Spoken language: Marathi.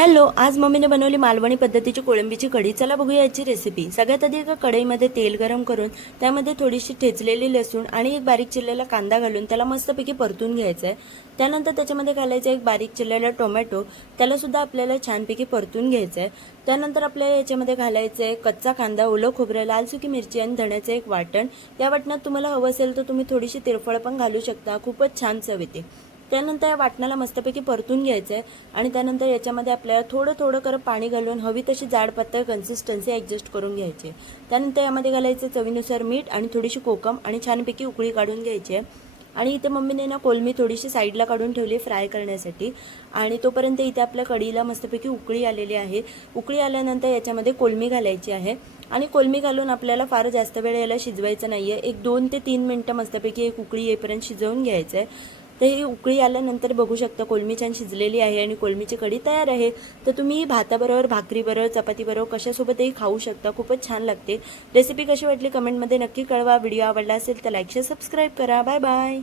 हॅलो, आज मम्मीने बनवली मालवणी पद्धतीची कोळंबीची कढी। चला बघूया याची रेसिपी। सगळ्यात आधी एका कढईमध्ये तेल गरम करून त्यामध्ये थोडीशी ठेचलेली लसूण आणि एक बारीक चिरलेला कांदा घालून त्याला मस्तपैकी परतून घ्यायचं आहे। त्यानंतर त्याच्यामध्ये घालायचं एक बारीक चिरलेला टोमॅटो, त्याला सुद्धा आपल्याला छानपैकी परतून घ्यायचं आहे। त्यानंतर आपल्याला याच्यामध्ये घालायचं आहे कच्चा कांदा, ओलं खोबरं, लाल सुकी मिरची आणि धण्याचं एक वाटण। या वाटणात तुम्हाला हवं असेल तर तुम्ही थोडीशी तिरफळ पण घालू शकता, खूपच छान चव येते। त्यानंतर या वाटणाला मस्तपैकी परतून घ्यायचं आहे आणि त्यानंतर याच्यामध्ये आपल्याला थोडं थोडं करत पाणी घालून हवी तशी जाड पातळ कन्सिस्टन्सी ॲडजस्ट करून घ्यायची। त्यानंतर यामध्ये घालायचं चवीनुसार मीठ आणि थोडीशी कोकम आणि छानपैकी उकळी काढून घ्यायची आहे। आणि इथे मम्मीने ना कोलमी थोडीशी साईडला काढून ठेवली फ्राय करण्यासाठी। आणि तोपर्यंत इथे आपल्या कढीला मस्तपैकी उकळी आलेली आहे। उकळी आल्यानंतर याच्यामध्ये कोलमी घालायची आहे आणि कोलमी घालून आपल्याला फार जास्त वेळ याला शिजवायचं नाहीये। एक 2 ते 3 मिनिटं मस्तपैकी एक उकळी येईपर्यंत शिजवून घ्यायचं आहे। तर ही उकळी आल्यानंतर बघू शकता कोलमी छान शिजलेली आहे आणि कोलमीची कढी तयार आहे। तर तुम्ही भाताबरोबर, भाकरीबरोबर, चपातीबरोबर कशासोबतही खाऊ शकता, खूपच छान लागते। रेसिपी कशी वाटली कमेंटमध्ये नक्की कळवा। व्हिडिओ आवडला असेल तर लाईक शेअर सबस्क्राईब करा। Bye bye.